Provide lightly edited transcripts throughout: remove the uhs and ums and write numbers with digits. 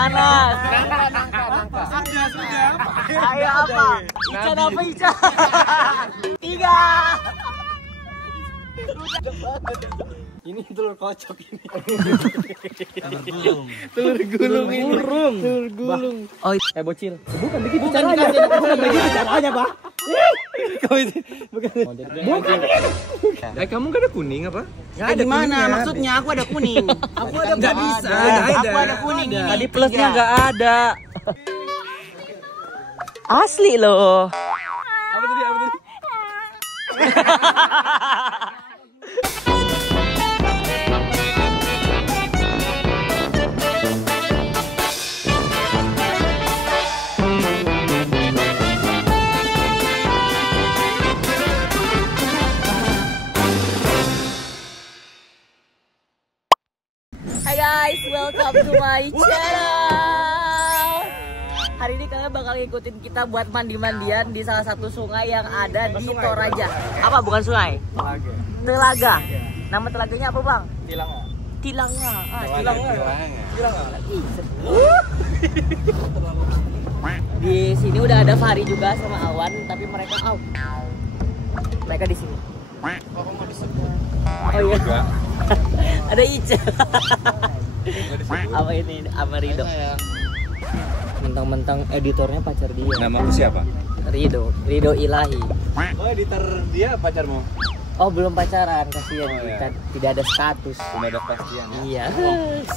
Nanas. Nangka. Sudah. Ayo apa? Ican apa Ican? 3. Ini telur kocok ini. Telur gulung ini. Telur gulung. Oh, bocil. Bukan begitu caranya. Bukan begitu caranya, Pak. Bukan. Kamu gak ada kuning apa? Ada mana? Maksudnya aku ada kuning. Aku ada nggak bisa. Aku ada kuning. Tadi plusnya nggak ada. Asli loh. Apa tadi? Hai guys, welcome to my channel. Hari ini kalian bakal ngikutin kita buat mandi-mandian di salah satu sungai yang ada di Toraja. Apa bukan sungai? Telaga. Nama telaganya apa, Bang? Tilanga. Di sini udah ada Fahri juga sama Awan, tapi mereka out. Mereka di sini. Oh iya. Ada Ica. Apa ini? Amarido. Mentang-mentang editornya pacar dia. Namaku siapa? Rido Ilahi. Oh, editor dia pacarmu? Oh, belum pacaran, kasihan. Oh, iya. Tidak ada status. Udah ada pastian. Iya.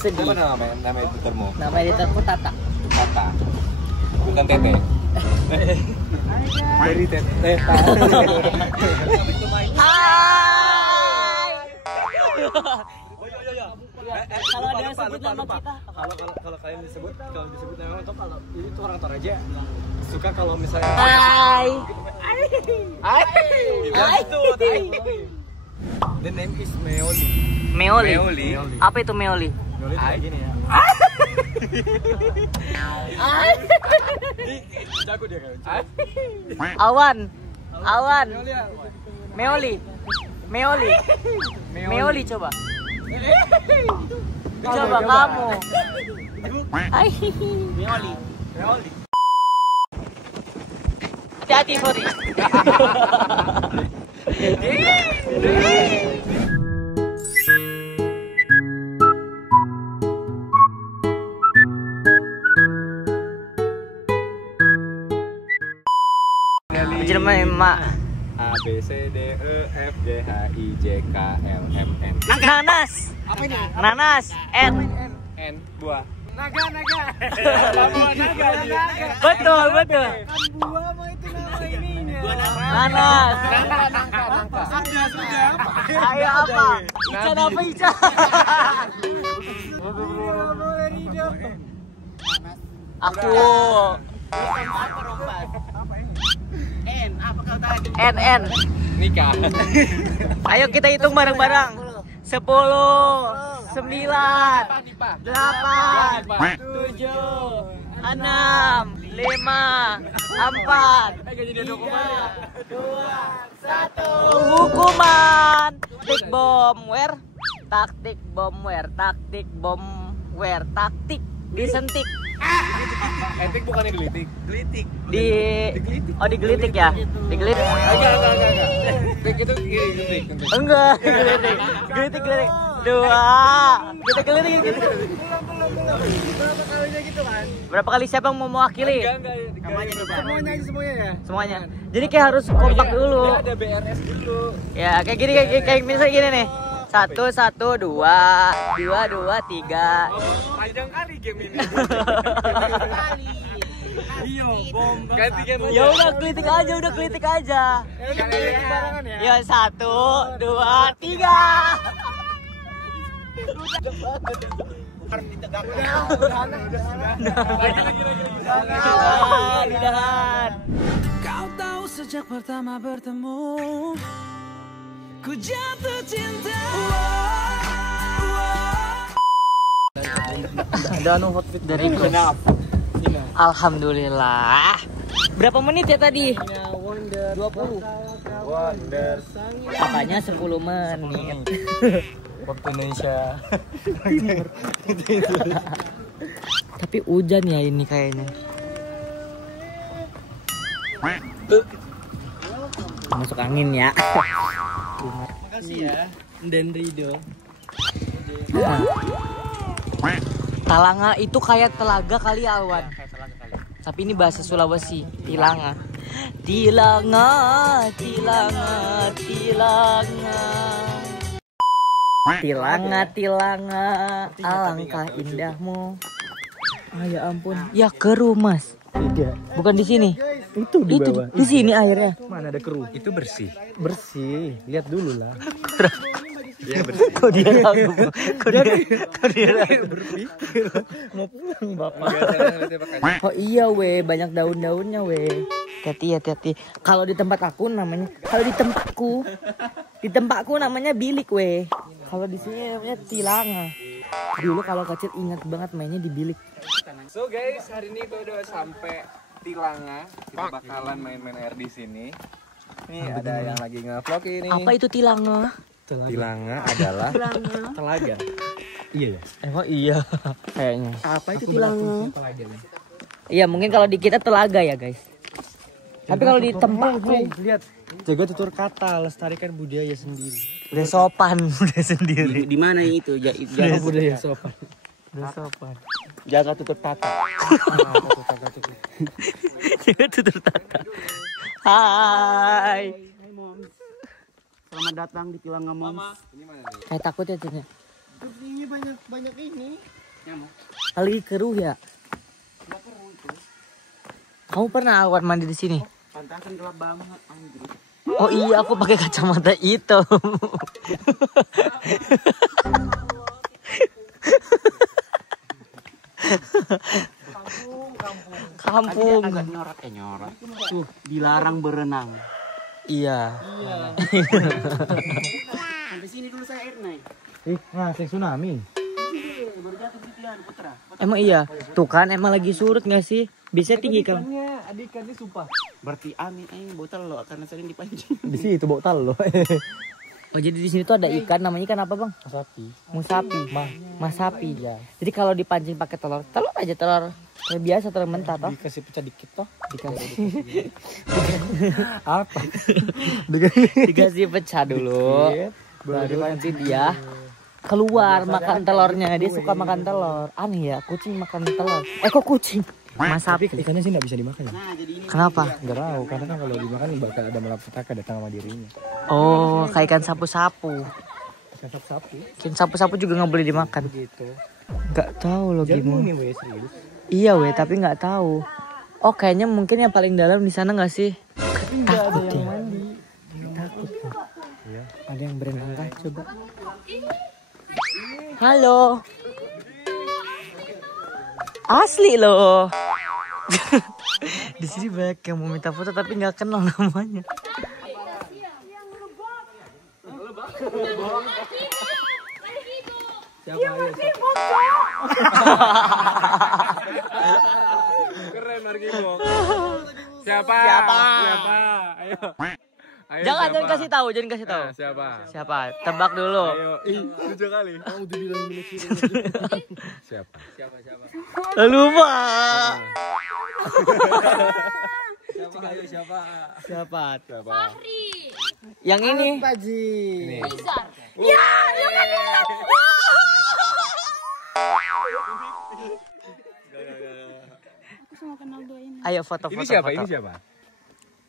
Sedih. Apa nama editormu? Nama editorku Tata. Tata. Bukan Tete. Dari Tete. Hai. Kalau ada yang sebut nama lupa. kita. Kalau kalian disebut nama itu kalau ini tuh orang Toraja suka kalau misalnya Hai. itu the name is Meoli. Meoli. Apa itu Meoli? Meoli kayak gini ya. Jago dia kayak. Awan. Meoli coba. Coba kamu. Hai. Meoli. Hati-hati, sorry. Jerman emak. A B C D E F G H I J K L M N. Nanas. Apa ini? Nanas. N. Buah. Naga. Betul. Buah mah itu nama ininya. Nanas. Nangka. Sudah. Ayo apa? Ican apa Ican? Aku. Apa kau tadi? NN. Nikah. Ayo kita hitung bareng-bareng. 10, 9, 8, 7, 6, 5, 4, 3, 2, 1. Hukuman. Taktik bomware. Taktik disentik. Etik bukan digelitik. Digelitik ya? Digelitik. Enggak. Etik itu gelitik. Enggak, gelitik. 2. Kita gelitik. Berapa kalinya gitu kan? Berapa kali siapa yang mau mewakili? Enggak. Semuanya ya? Semuanya. Jadi kayak harus kompak dulu. Ada BRS dulu. Ya, kayak gini kayak misalnya gini nih. 1, 1, 2, 2, 2, 3. Panjang kali game ini. Iya, bom. Ganti game aja. Ya udah klitik aja. Barengan ya? Ya 1, 2, 3. Udahan. Kau tahu sejak pertama bertemu ku jatuh cinta. Ada outfit dari Gus. Alhamdulillah. Berapa menit ya tadi? 20. Wonder. Makanya 10 menit. Waktu Indonesia. Tapi hujan ya ini kayaknya. Masuk angin ya. Makasih ya, Den Rido. Talanga itu kayak telaga kali ya, Alwan. Tapi ini bahasa Sulawesi, tilanga. Tilanga, tilanga, tilanga. Tilanga, tilanga, alangkah indahmu. Ah, ya ampun. Ya keruh, Mas. Tidak. Bukan di sini. Itu di bawah. Di sini airnya. Mana ada keruh? Itu bersih. Bersih. Lihat dulu lah. Iya bersih. Kok dia ragu? Kok dia ragu? Berpikir mau pulang bapak. Oh iya weh, banyak daun-daunnya weh. Hati-hati. Kalau di tempat aku namanya, di tempatku namanya bilik weh. Kalau di sini namanya tilanga. Dulu kalau kecil ingat banget mainnya di bilik. So guys, hari ini kita udah sampai Tilanga. Kita bakalan main-main air di sini. Ini ada yang lagi nge-vlog ini. Apa itu tilanga? Tilanga adalah Telaga. Iya ya. Emang iya kayaknya. Apa itu tilanga? Iya mungkin kalau di kita telaga ya guys. Tapi kalau di tempatku lihat, jaga tutur kata, lestarikan budaya sendiri. udah sopan, udah sendiri. Di mana itu? Jaga budaya sopan. Udah sopan. Jaga tutur kata. Jaga tutur tata. Hai. Selamat datang di Tilanga Moms. Kayak takut ya Cina. Ini banyak ini. Lagi keruh ya. Kamu pernah awal mandi di sini? Pantasan gelap banget anjir. Oh iya, aku pakai kacamata hitam. Kampung. Agak nyorat Tuh, dilarang berenang. Iya. Sampai sini dulu saya air naik. Nah, sing tsunami. Emang iya. Tuh kan emang lagi surut nggak sih? Bisa tinggi kan? Adikannya sumpah. Berarti amin botol lo karena sering dipancing. Di situ botol lo. Oh jadi di sini tuh ada ikan, namanya ikan apa bang? Masapi. Musapi, masapi ya. Jadi kalau dipancing pakai telur aja telur biasa, telur mentah toh. Dikasih pecah dikit toh. Dikasih Apa? dikasih pecah dulu. Baru nanti dia keluar makan telurnya. Dia suka makan telur. Aneh ya, kucing makan telur. Kok kucing? Masapi. Ikannya sih nggak bisa dimakan ya? Kenapa? Nggak tahu, karena kan kalau dimakan bakal ada malapetaka datang sama dirinya. Oh, kayak ikan sapu-sapu. Ikan sapu-sapu. Ikan sapu-sapu juga nggak boleh dimakan. Gitu. Nggak tahu loh Jamu gimana. nih weh, serius. Iya weh, tapi nggak tahu. Oh kayaknya mungkin yang paling dalam di sana nggak sih? Tapi nggak ada Takut yang ya. mandi. Takut. Iya. Ada yang berenang kah? Coba. Halo. Asli loh. Di sini banyak yang mau minta foto tapi nggak kenal namanya. Keren Margimo. Siapa? Ayo. Jangan kasih tahu, jangan kasih tahu. Siapa? Tebak dulu. Ayo. Lucu kali. Mau dibilang Siapa? Lupa. siapa? Yang ini. Paji. Ya, jangan bilang. Ayo foto-foto. Ini siapa? foto. Ini siapa?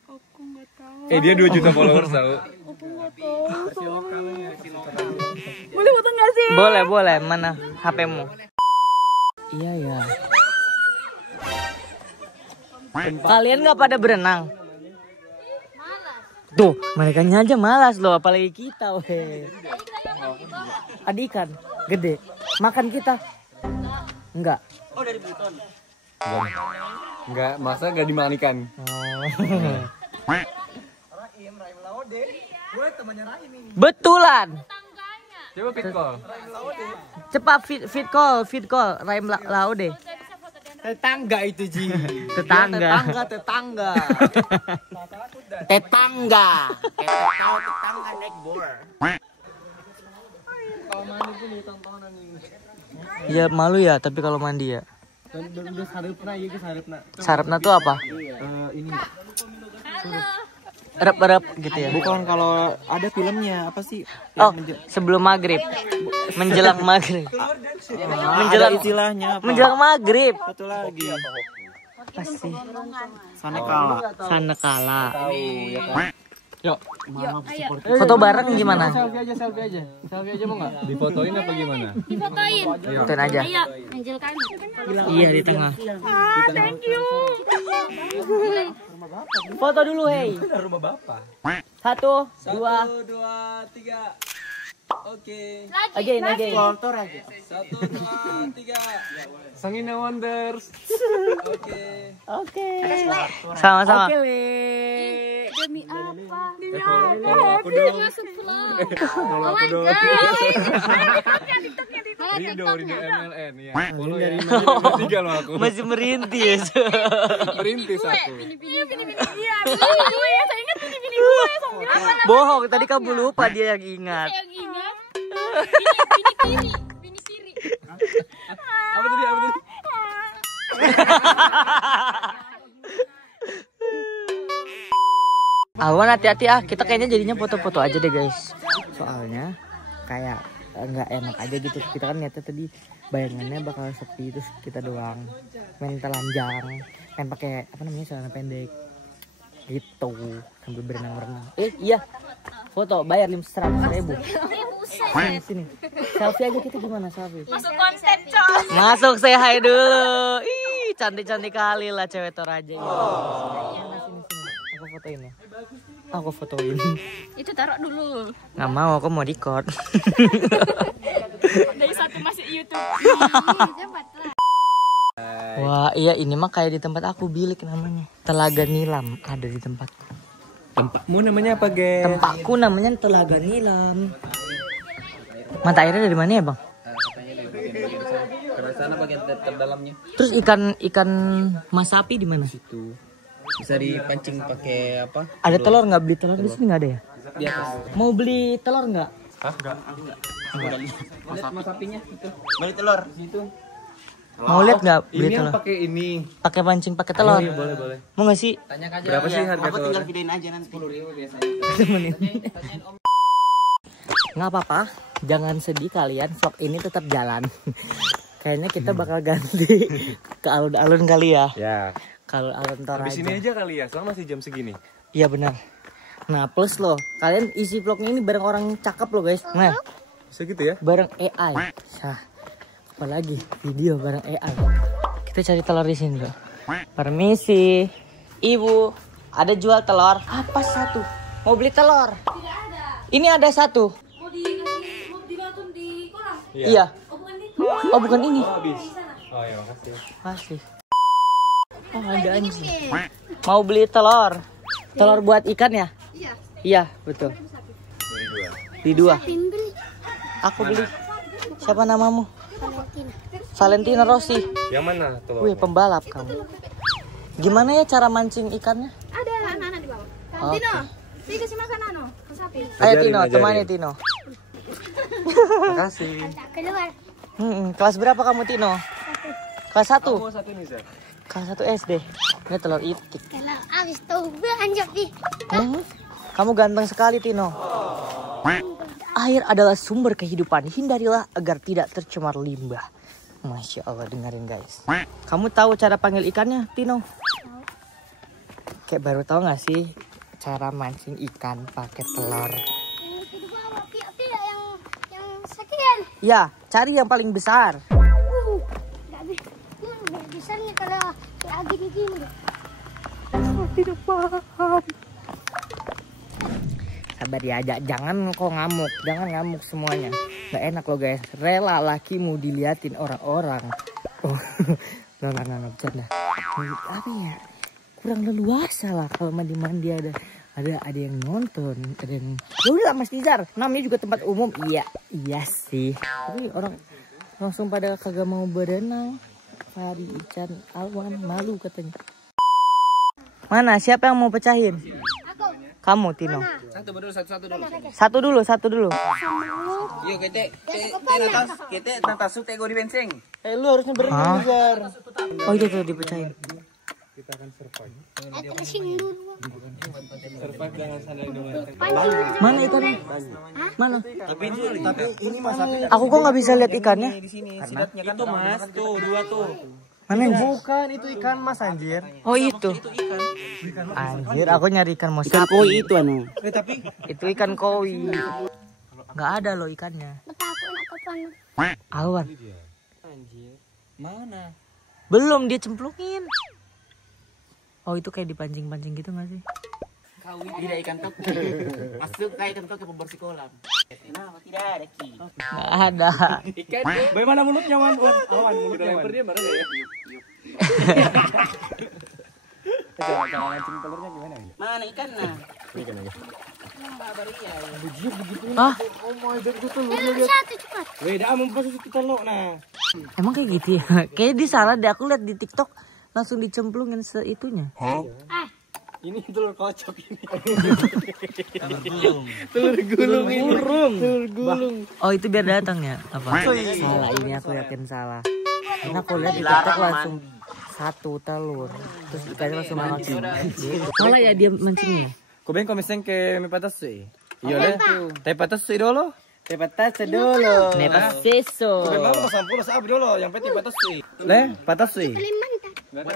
Aku nggak tahu. Dia 2 juta followers tahu. Aku nggak tahu. Boleh foto nggak sih? Boleh. Mana HP-mu? Iya ya. Kalian nggak pada berenang? Tuh, mereka aja malas loh, apalagi kita, weh. Ada ikan gede. Makan kita? Enggak. Enggak, masa enggak dimakan ikan? Betulan. Coba fit call. Cepat fit call. Raim Laude. Tetangga itu Ji. Tetangga. Tetangga naik bor. Ya malu ya, tapi kalau mandi ya. Udah sarepna ieu ge sarepna. Sarepna tuh apa? Ini Erep-erep gitu ya. bukan kalau ada filmnya apa sih? Oh, sebelum maghrib. Menjelang maghrib. Menjelang istilahnya apa? Menjelang maghrib. Satu lagi. Pasti. Sanekala. Sanekala. Yuk, Foto bareng gimana? selfie aja. Selfie aja mau enggak? Difotoin apa gimana? Difotoin. Fotoin aja. Ayo, Angel kan. Iya di tengah. Thank you. Foto dulu, hey. Rumah bapak. 1, 2, 1, 2, 3. Oke. again. 1, 2, 3. Sangina Wonders. Oke. Oke. Sama-sama. Demi apa? Demi apa? Aku dong. Masuk vlog. Kalau Oh aku my dong. god. Rido MLN ya. Follow ya. Bertiga loh aku. Masih merintis. Merintis aku. Iya, pini-pini. Iya, gue ya. Saya ingat pini-pini gue. Bohong, tadi kamu lupa dia yang ingat. Yang ingat. Pini tiri. Apa tadi? Awan hati-hati ah, kita kayaknya jadinya foto-foto aja deh guys. Soalnya kayak nggak enak aja gitu. Kita kan niatnya tadi bayangannya bakal sepi terus kita doang main telanjang, main pakai apa namanya celana pendek gitu sambil berenang-renang. Iya, foto bayar 100.000. Sini, selfie aja kita gimana selfie? Masuk konten, coy. Masuk say hi dulu. Ih, cantik-cantik kali lah cewek Toraja ini. Sini. Aku fotoin ya. Aku fotoin. Itu taruh dulu. Nggak mau, aku mau record. Dari satu masuk YouTube. Wah, iya ini mah kayak di tempat aku bilik namanya. Telaga Nilam ada di tempatku. Tempatmu namanya apa, Ge? Tempatku namanya Telaga Nilam. Mata airnya dari mana ya, Bang? Karena sana bagian terdalamnya. Terus ikan mas sapi di mana? Situ. Bisa dipancing pakai apa? Ada telur nggak? Beli telur di sini nggak ada ya? Di atas. Mau beli telur nggak? Lihat mas sapinya itu. Beli telur situ. Mau lihat nggak beli Ini yang telur? pakai ini. Pakai pancing pakai telur. Boleh. Mau nggak sih? Berapa sih harga telur? Tinggal videoin aja nanti. 10.000 biasanya. Nggak apa-apa, jangan sedih kalian, vlog ini tetap jalan. Kayaknya kita bakal ganti ke alun-alun kali ya. Ya. Kalau alun Toraja. Di sini aja kali ya, soalnya masih jam segini. Iya benar. Nah plus loh, kalian isi vlognya ini bareng orang cakep loh guys. Nah, Bisa gitu ya? bareng AI. Nah, apalagi video bareng AI. Kita cari telur di sini loh. Permisi, Ibu, ada jual telur? Apa satu? Mau beli telur? Tidak ada. Ini ada satu. Mau digantung di kolam. Iya. Oh, bukan di Oh bukan ini. Habis. Oh ya, makasih. Masih. Oh ada anjing. Mau beli telur? Telur buat ikan ya? Iya. Iya betul. Di dua. Beli. Aku beli. Siapa namamu? Valentina. Valentina Rossi. Yang mana telur? Wih pembalap kamu. Gimana ya cara mancing ikannya? Ada anak-anak di bawah. Oke. Tino, saya kasih makan ke sapi. Ayo Tino, Ajarin. temani Tino. Makasih. Keluar. Kelas berapa kamu Tino? Kelas 1. Mau satu nih, Zak. Kelas 1 SD. Ini telur itik. Kalau abis tuh beranjak di. Kamu ganteng sekali Tino. Air adalah sumber kehidupan. Hindarilah agar tidak tercemar limbah. Masya Allah, dengerin guys. Kamu tahu cara panggil ikannya Tino? Kayak baru tahu nggak sih cara mancing ikan pakai telur? Yang kedua tidak yang sekian. Ya, cari yang paling besar. Nggak bisa. Yang besarnya kalau lagi di sini. Tidak paham. Sabar ya, jangan kok ngamuk, jangan ngamuk semuanya. Gak enak loh guys, rela lakimu diliatin orang-orang. Oh, nggak bercanda. Apa ya? Kurang leluasa lah kalau mandi-mandi ada yang nonton, ada yang. Ya udah Mas Nizar, namanya juga tempat umum. Iya sih. Tapi orang langsung pada kagak mau berenang. Fari, Ican, Awan, malu katanya. Mana? Siapa yang mau pecahin? Aku. Kamu Tino. Satu dulu. Satu dulu. Yuk kita natas sup tego di benceng. Lu harusnya berenang Nizar. Oh itu tuh dipecahin. Tersing dulu. Survive dengan sandal dua. Mana ikannya? Mana? Tapi ini masalahnya. Aku kok nggak bisa lihat ikannya? Di sini sidatnya kan itu Mas, tuh dua tuh. Mana ini? Bukan itu ikan Mas anjir. Oh itu. Anjir, aku nyari ikan mau ikan koi itu anu. Tapi Itu ikan koi. Nggak ada loh ikannya. Betakun aku pan. Awan. anjir. Mana? Belum dia cemplungin. Oh itu kayak dipancing-pancing gitu nggak sih? Tidak ikan toke. Masuk kayak ikan toke pembersih kolam. Kenapa tidak ada ki? Nggak ada. Ikan Bagaimana mulutnya Wan? Awan mulutnya Wan. Dia mana ya? Jangan mancing telurnya gimana ya? mana ikan nah? Ah, Satu cepat. Weh, dah mau pas kita lo nah. emang kayak gitu ya? Kayak di salah deh, aku lihat di TikTok langsung dicemplungin seitunya. Ini telur kocok ini. Telur gulung ini. Telur gulung. Oh itu biar datang ya? Apa? Salah, ini aku yakin salah. Ini aku lihat di TikTok langsung satu telur, terus ikannya langsung mancing. Salah ya dia mancingnya. Kau beng kau miseng ke me patas sih. Iya le. Teh patas sih dulu. Teh patas dulu. Nepas seso. Kau memang mau sampul saab dulu, yang peti patas sih. Le, patas sih. Kalimantan.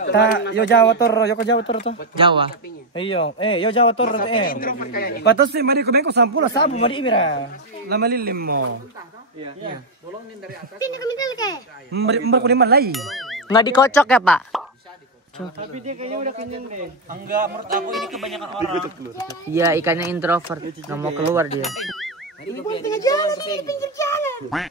Ta yo Jawa toro, yo ko Jawa toro to. Jawa. Iyo, yo Jawa toro patas sih mari kau beng kau sampul saab mari ibira. Lama lilim mo. Pindah kami dulu kayak. Mbak kau di mana lagi? Nggak dikocok ya Pak? Tapi dia kayaknya udah kenyang deh. Enggak, menurut aku ini kebanyakan orang. Iya ikannya introvert, nggak mau keluar dia. Pinggir jalan ini, pinggir jalan.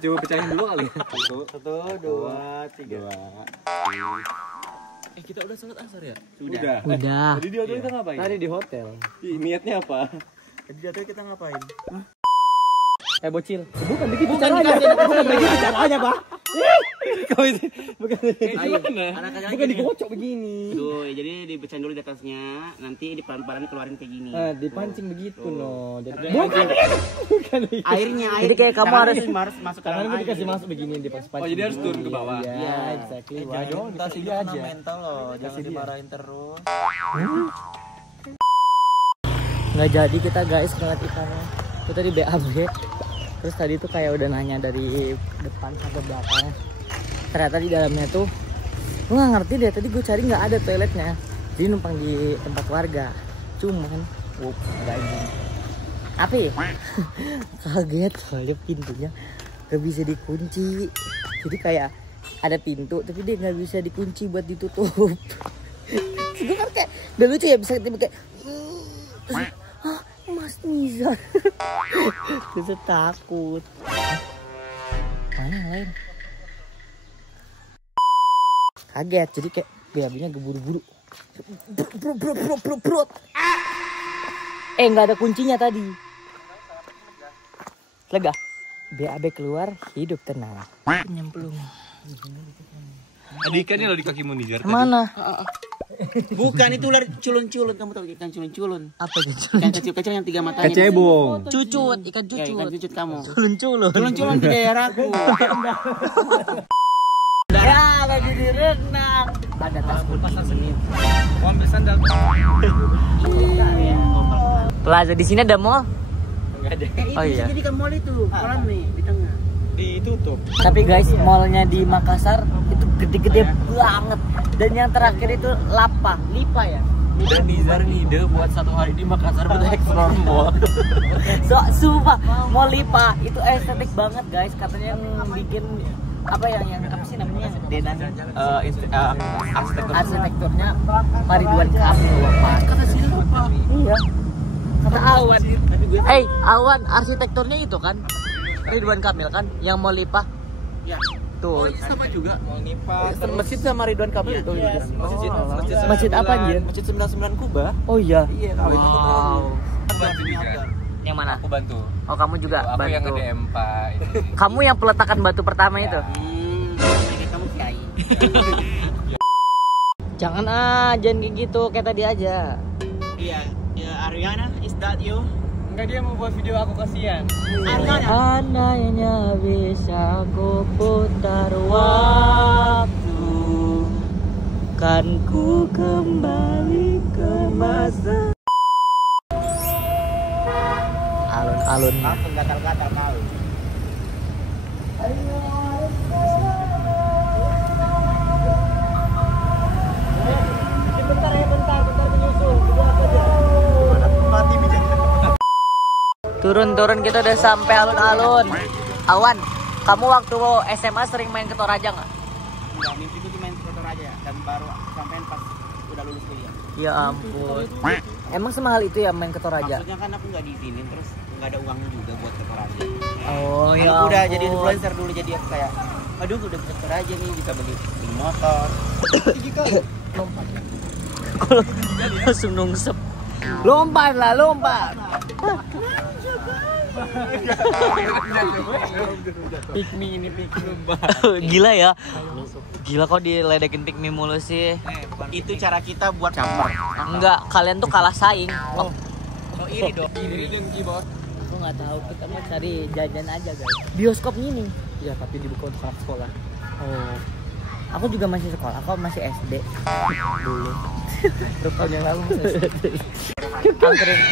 Coba pecahin dulu kali. 1, 2, 3. Kita udah sholat asar ya? Udah. Udah. Tadi di hotel kita ngapain? Tadi di hotel. Niatnya apa? Tadi di hotel kita ngapain? Bocil. Bukan begitu caranya. Bukan begitu caranya, Pak. Kau itu bukan bukan dikocok begini. Tuh, jadi dipecahin dulu di atasnya, nanti dipelan-pelan keluarin kayak gini. Dipancing begitu no. Jadi bukan Airnya, air. Jadi kayak kamu harus masuk ke tangan dalam itu air. dikasih masuk begini di pas pancing. Oh, jadi harus turun ke bawah. Iya, exactly. Waduh, dikasih dia aja. mental loh, jangan dimarahin terus. nggak jadi kita guys ngeliat ikannya. Kita di BAB. Terus tadi tuh kayak udah nanya dari depan sampai belakang. Ternyata di dalamnya tuh gue nggak ngerti deh, tadi gue cari nggak ada toiletnya, jadi numpang di tempat warga. Cuman nggak ini apa ya? Kaget soalnya pintunya nggak bisa dikunci, jadi kayak ada pintu tapi dia nggak bisa dikunci buat ditutup. Gue kan kayak udah lucu ya, bisa tiba kayak Mas Nizar. Terus takut. Mana yang lain? Kaget, jadi kayak BAB-nya geburu-buru. Brut. Nggak ada kuncinya tadi. Lega. BAB keluar, hidup tenang. Nyemplung. Ada ikannya loh di kaki Munizar. Mana? Bukan, itu ular culun-culun. Kamu tahu ikan culun-culun? Apa itu? Ikan kecil-kecil yang 3 matanya. Kecebong. Cucut, ikan Ya, ikan cucut. cucut kamu. Culun-culun. Culun-culun di daerahku. Ya, lagi direnang. Ada tas pasar seni. Mau ambil sandal. Plaza di sini ada mall. Oh iya. Jadi kan mall itu, kolam nih di tengah. Ditutup. Tapi guys, mallnya di Makassar itu gede-gede banget. Dan yang terakhir itu Lipa ya. Dan Nizar ngide buat 1 hari di Makassar buat explore mall. Sumpah, mall Lipa itu estetik banget guys. Katanya yang bikin apa apa sih namanya? Arsitekturnya Ridwan Kamil. Kata siapa? Iya. Kata Awan. Awan arsitekturnya itu kan Ridwan Kamil kan yang mau Lipa. Ya. Tuh. Sama juga. Masjid sama Ridwan Kamil itu. Masjid apa anjir? Masjid 99 Kuba. Oh iya. Iya, kalau itu Wow. Bantu juga. Yang mana? Aku bantu. Oh, kamu juga Aku yang bantu. nge-DM Pak ini. Kamu yang peletakan batu pertama itu. Ini kamu kiai. Jangan kayak gitu, kayak tadi aja. Iya, Ariana, is that you? Enggak, dia mau buat video aku kasihan. Andainya bisa ku putar waktu, kan ku kembali ke masa. Alun-alunnya. Langsung gatal-gatal kau. Bentar menyusul. Mati bicara. Turun kita udah sampai alun-alun. Awan, kamu waktu SMA sering main ke Toraja nggak? Enggak, mimpiku cuma main ke Toraja dan baru sampai pas udah lulus kuliah. Ya ampun. Emang semahal itu ya main ke Toraja? Maksudnya kan aku nggak diizinin, terus nggak ada uang juga buat ke Toraja. Oh Kan ya. aku udah ampun. jadi influencer dulu, jadi aku kayak aduh udah bisa ke Toraja nih, bisa beli motor. Langsung nungsep. Lompat. Pikmi ini pikmi. Gila ya. Gila kok diledekin pikmi mulu sih. Itu cara kita buat campur. Enggak, kalian tuh kalah saing. Oh, Oh iri dong. Iri dengki, Bos. aku nggak tahu, kita mau cari jajan aja guys. Bioskop ini. Iya, tapi dibuka untuk saat sekolah. Oh. Aku juga masih sekolah, aku masih SD dulu. Berapa tahun yang lalu Angkring.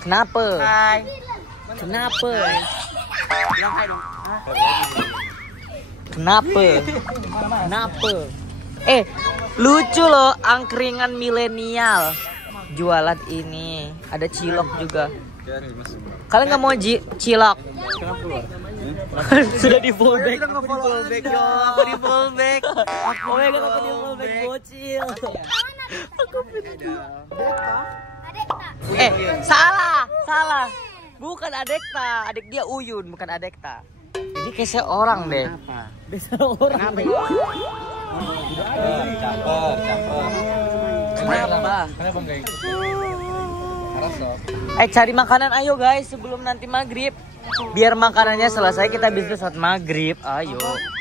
Kenapa? Hai. Kenapa? Bilang hai dong. Kenapa? Kenapa? Lucu loh angkringan milenial. Jualan ini, ada cilok juga. Kalian nggak mau cilok? Sudah di fallback. Aku di fallback yo, aku di fallback. Oh my god, aku di fallback bocil. Salah. Bukan Adekta, adik dia Uyun, bukan Adekta. Jadi kayak seorang deh. Apa? Seorang. Kenapa? Campur. Kenapa? Kenapa enggak ikut? Cari makanan ayo guys sebelum nanti maghrib. Biar makanannya selesai kita habis itu sholat maghrib. Ayo.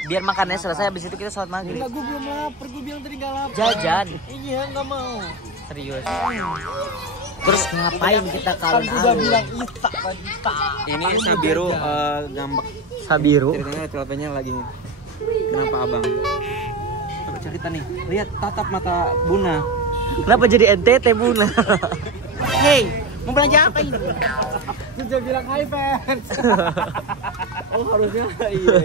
Biar makanannya selesai habis itu kita sholat maghrib. Enggak, gue belum lapar, gue bilang tadi enggak lapar. Jajan. Iya, enggak mau. Serius. Terus ngapain kita Kan udah kalun-alun? bilang Isa kan, Isa. Ini Sabiru ngambek. Sabiru. Ceritanya celapanya lagi. Kenapa abang? Coba cerita nih. Lihat tatap mata Buna. Kenapa jadi NTT Buna? Hei, mau belanja apa ini? Terus dia bilang hi fans. Oh harusnya iya.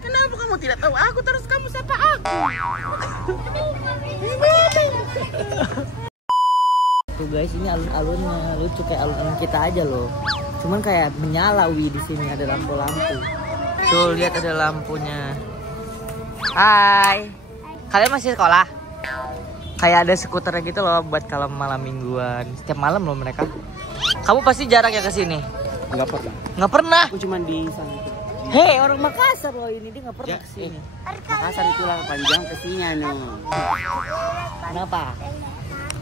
Kenapa kamu tidak tahu aku, terus kamu sapa aku? Tuh guys, ini alun-alunnya lucu kayak alun-alun kita aja loh. Cuman kayak menyala di sini ada lampu-lampu. Tuh lihat ada lampunya. Hai. Kalian masih sekolah? Kayak ada skuternya gitu loh buat kalau malam mingguan. Setiap malam loh mereka. Kamu pasti jarang ya ke sini? Enggak pernah. Nggak pernah. Aku cuma di sana. Hei, orang Makassar loh ini, dia nggak pernah Ya, ke sini. Makassar itulah panjang kesininya no. Kenapa?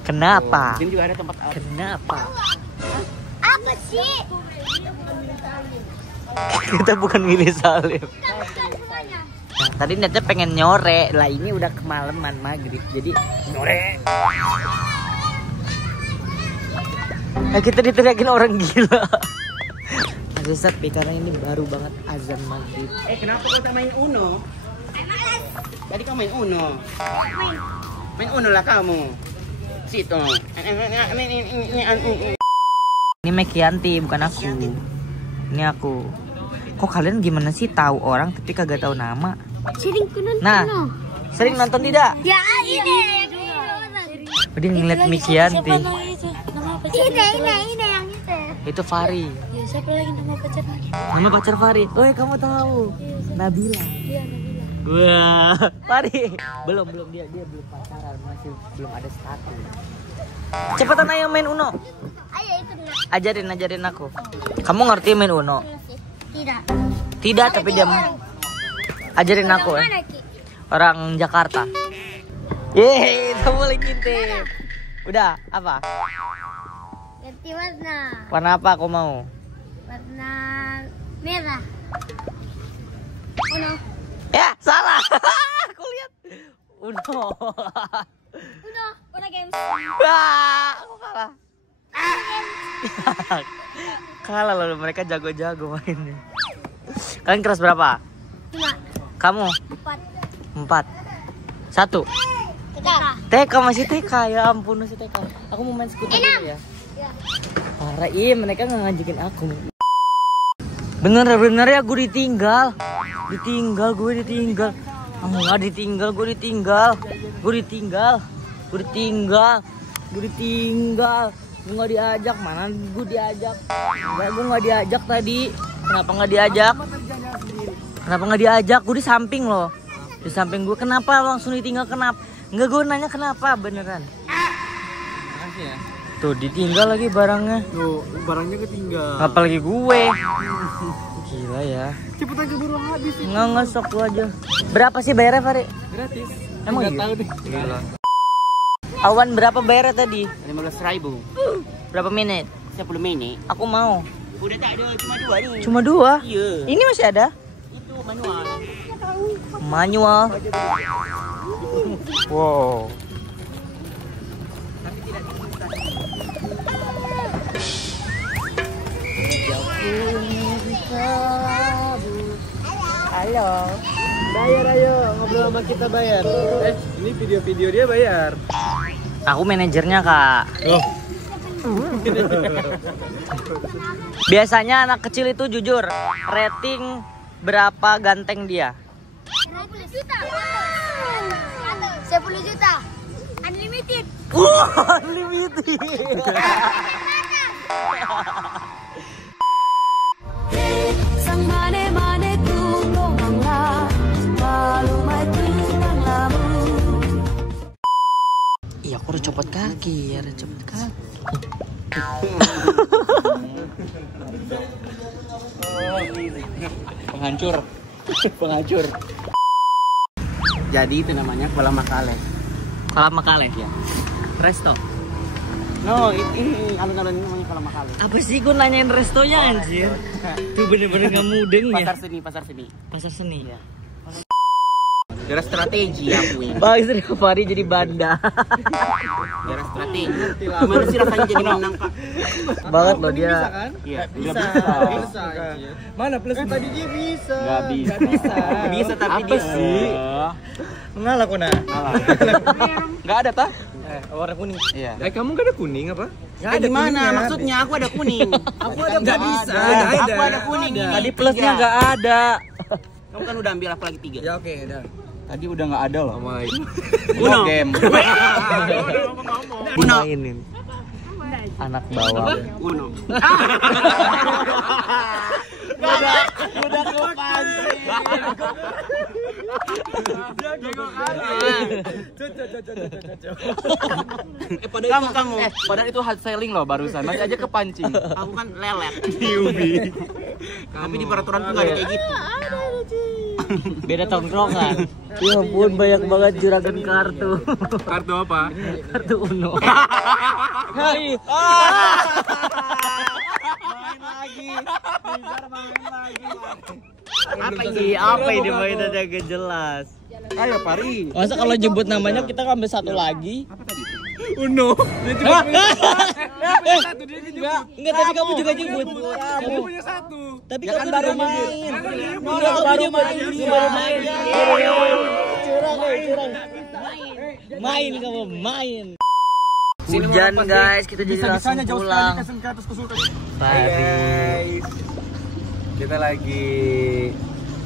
Kenapa? Sini juga ada tempat Kenapa? Apa sih? Kita bukan milih Salim. Bukan semuanya. Nah, tadi niatnya pengen nyore, lah ini udah kemalaman maghrib, jadi nyore. Nah, kita diteriakin orang gila. Agak sepi karena ini baru banget azan maghrib. Kenapa kau tak main Uno? Tadi kau main Uno. Main Uno lah kamu. Situ. Ini Mekianti, bukan aku. Ini aku. Kok kalian gimana sih tahu orang tapi kagak tahu nama? Sering kunun. Nah, sering nonton tidak? Ya ini. Udah ngeliat Mekianti. Ini yang itu. Itu Fari. Ya siapa lagi nama pacarnya? Nama pacar Fari. Oh, kamu tahu? Nabila. Iya Nabila. Wah, Fari. Belum dia belum pacaran, masih belum ada status. Cepetan ayo main Uno. Ayo itu nak. Ajarin aku. Kamu ngerti main Uno? Tidak. Tidak, tapi dia ajarin aku ya. Mana Ki? Orang Jakarta. Yeay, kamu lagi ngintip. Udah, apa? Ganti warna. Warna apa aku mau? Warna merah. Uno. Ya, salah. Aku lihat. Uno. Uno. Uno games. Wah, aku kalah. Kalah loh, mereka jago-jago mainnya. Kalian kelas berapa? 5. Kamu? 4. 1. TK masih TK, ya ampun masih TK. Aku mau main skuter dulu ya. Parah, iya mereka nggak ngajakin aku. Bener ya gue ditinggal. Gue ditinggal. Enggak ditinggal, gue ditinggal. Gue nggak diajak, mana gue diajak? Enggak, gue nggak diajak tadi. Kenapa nggak diajak? Gue di samping loh. Di samping gue, kenapa langsung ditinggal? Kenapa? Enggak, gue nanya kenapa beneran. Makasih ya. Tuh ditinggal lagi barangnya. Tuh, barangnya ketinggal. Apalagi gue. Gila ya. Cepetan keburu habis. Nggak sok lu aja. Berapa sih bayarnya, Fari? Gratis. Emang Nggak iya? tahu deh. Gila. Awan berapa bayarnya tadi? 15.000. Berapa menit? 10 menit. Aku mau. Udah tak ada, cuma 2 nih. Cuma 2? Iya. Ini masih ada? Itu manual. Manual. Wow. Halo. Bayar ayo, ngobrol sama kita bayar. Ini video-video dia bayar. Aku manajernya, Kak. Loh. Biasanya anak kecil itu jujur, rating berapa ganteng dia? 10 juta. 10 juta. Unlimited. Unlimited. Sang mane-mane tulunglah, kalau mati lamu. Iya, aku harus copot kaki, Penghancur. Jadi itu namanya Kuala Makale. Kalau makale ya. Resto. No, ini alun-alun ini namanya Kuala Makale. Apa sih gue nanyain restonya anjir? Tuh bener-bener gak mudeng ya. Pasar seni. Pasar seni. Iya. Daerah strategi aku ini. Bang istri Fari jadi banda. Daerah strategi. Gimana sih rasanya jadi menang, Kak? Banget loh dia. Iya, Bisa. Mana plus tadi dia bisa. Nggak bisa. Bisa tapi Apa dia sih? Mengalah kona. Nggak ada tah? Warna kuning. Iya. Kamu nggak ada kuning apa? Gimana? Maksudnya aku ada kuning. Aku ada nggak bisa. Aku ada kuning. Tadi plusnya nggak ada. Kamu kan udah ambil, aku lagi 3. Ya oke, udah. Tadi udah nggak ada loh. Uno. Game. Dimainin. Anak bawang. Uno. Kamu. Padahal itu hard selling loh barusan. Masih aja kepancing. Aku kan lelet. Newbie. Tapi di peraturan tuh nggak ada kayak gitu. Beda tongkrongan. Ya ampun, banyak banget juragan kartu. Kartu apa? Kartu Uno. Hai. Apa ini mainannya gak jelas. Ayo Pari. Masa kalau nyebut namanya kita ngambil satu lagi? Uno. Enggak, tapi kamu juga nyebut. Kamu punya satu. Tapi Ya kamu kan baru juga main. nyebut. Enggak, kamu nyebut. Baru main. Curang. Main kamu, main. Hujan guys, kita jadi langsung pulang. Guys. Kita lagi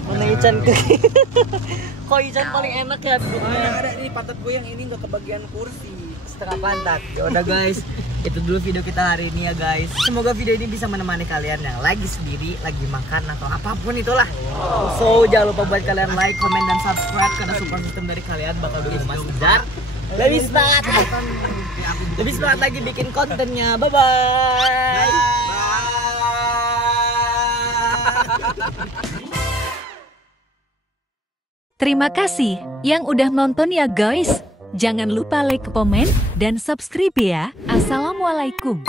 Mana Ican ke? Kok Ican paling enak ya duduknya? Ada nih pantat gue yang ini nggak kebagian kursi. Setengah pantat. Ya udah guys, itu dulu video kita hari ini ya guys. Semoga video ini bisa menemani kalian yang lagi sendiri, lagi makan atau apapun itulah. So jangan lupa buat kalian like, comment dan subscribe karena support system dari kalian bakal bikin Mas Dar lebih semangat. Lebih semangat lagi bikin kontennya. Bye bye. Terima kasih yang udah nonton ya guys. Jangan lupa like, komen, dan subscribe ya. Assalamualaikum.